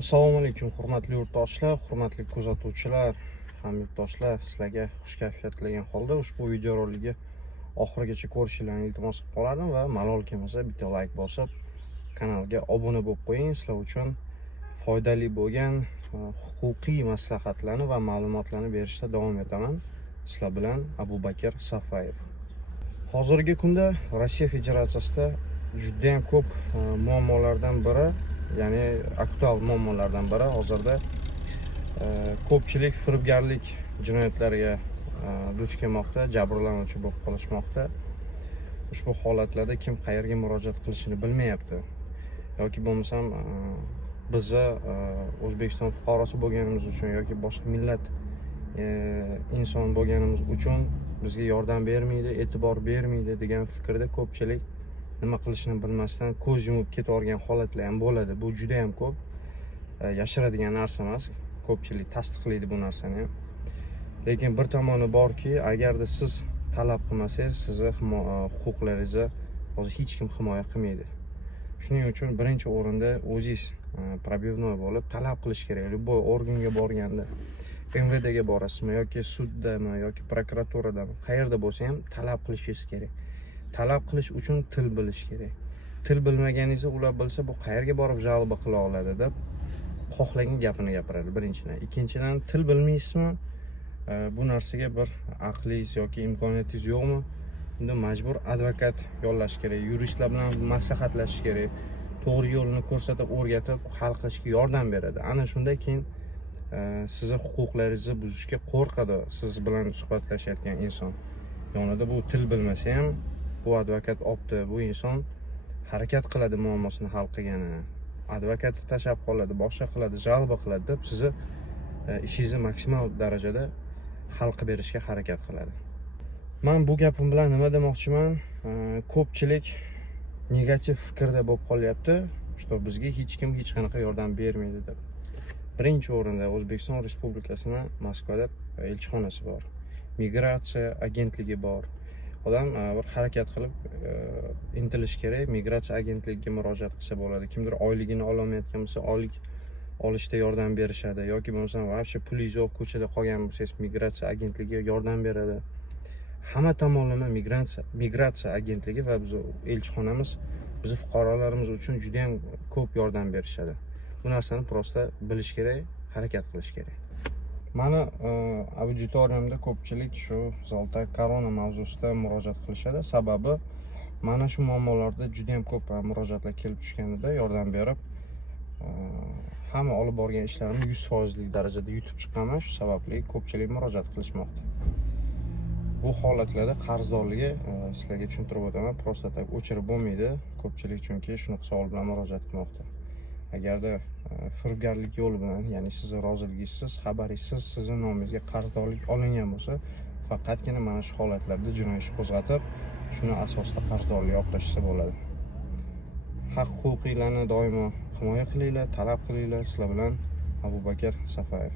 Assalomu alaykum, hurmatli yurtdoshlar, hurmatli kuzatuvchilar, hamyurtdoshlar. Sizlarga xush kayfiyat tilagan holda ushbu videorolikni oxirigacha ko'rishingizni iltimos qilib qolardim va malol kelmasa bitta like bosib, kanalga obuna bo'lib qo'ying. Sizlar uchun foydali bo'lgan huquqiy maslahatlarni va ma'lumotlarni berishda davom etaman. Sizlar bilan Abubakir Safayev. Hozirgi kunda Rossiya Federatsiyasida juda ham ko'p muammolardan biri, ya'ni aktual muammolardan biri hozirda ko'pchilik firibgarlik jinoyatlariga duch kelmoqda, jabrlanuvchi bo'lib qolishmoqda. Ushbu holatlarda kim qayerga murojaat qilishini bilmayapti yoki bo'lmasam bizni O'zbekiston fuqarosi bo'lganimiz uchun yoki boshqa millat inson bo'lganimiz uchun bizga yordam bermaydi, e'tibor bermaydi degan fikrda ko'pchilik nima qilishini bilmasdan ko'z yumib ketadigan holatlar ham bo'ladi. Bu juda ham ko'p, yashiradigan narsa emas. Ko'pchilik tasdiqlaydi bu narsani ham. Lekin bir tomoni borki, agarda siz talab qilmasangiz, sizni huquqlaringizni hozir hech kim himoya qilmaydi. Shuning uchun birinchi o'rinda o'zingiz probivnoy bo'lib talab qilish kerak. Bu organga borganda, MVDga borasizmi yoki suddami yoki prokuraturadami, qayerda bo'lsa ham talab qilishingiz kerak. Talab qilish uchun til bilish kerak. Til bilmaganingizni ular bilsa, bu qayerga borib jalba qila oladi deb xohlagan gapini gapiradi birinchidan. Ikkinchidan, til bilmaysizmi? Bu narsaga bir aqlingiz yoki imkoniyatingiz yo'qmi? Unda majbur advokat yollash kerak, yuristlar bilan maslahatlashish kerak. To'g'ri yo'lni ko'rsatib, o'rgatib, hal qilishga yordam beradi. Ana shunday keyin sizni huquqlaringizni buzishga qo'rqadi siz bilan suhbatlashayotgan inson. Yonida bu til bilmasa ham bu advokat opti, bu inson harakat qiladi muammosini hal qilganini. Advokatni tashab qoladi, boshqa qiladi, jalba qiladi deb sizni ishingizni maksimal darajada hal qilib berishga harakat qiladi. Men bu gapim bilan nima demoqchiman? Ko'pchilik negativ fikrda bo'lib qolyapti, что bizga hech kim hech qanaqa yordam bermaydi deb. Birinchi o'rinda O'zbekiston Respublikasining Moskvada elchixonasi bor. Migratsiya agentligi bor. Odam bir harakat qilib intilish kerak, migratsiya agentligiga murojaat qilsa bo'ladi. Kimdir oyligini ololmayotgan bo'lsa, oylik olishda yordam berishadi yoki bo'lmasa vobshe pulingiz yo'q, ko'chada qolgan bo'lsangiz, migratsiya agentligiga yordam beradi. Hamma tomonlama migratsiya agentligi va biz elchixonamiz biz fuqarolarimiz uchun juda ham ko'p yordam berishadi. Bu narsani prosta bilish kerak, harakat qilish kerak. Mana auditoriyamda ko'pchilik shu zalta korona mavzusida murojaat qilishadi. Sababi mana shu muammolarda juda ham ko'p murojaatlar kelib tushganida yordam berib, hamma olib borgan ishlarimni 100% darajada yutib chiqaman. Shu sababli ko'pchilik murojaat qilishmoqda. Bu holatlarda qarzdorligi sizlarga tushuntirib o'taman. Prosta tak o'chirib bo'lmaydi. Ko'pchilik chunki shunaqa savol bilan murojaat qilmoqda. Agarda firibgarlik yo'li bilan, ya'ni sizni roziligisiz, xabaringiz, sizni nomingizga qarzdorlik olingan bo'lsa, faqatgina mana shu holatlarda jinoiy ish qo'zg'atib, shuni asosida qarzdorlik olib tashlasa bo'ladi. Haq huquqiylarni doimo himoya qilinglar, talab qilinglar. Sizlar bilan Abubakir Safayev.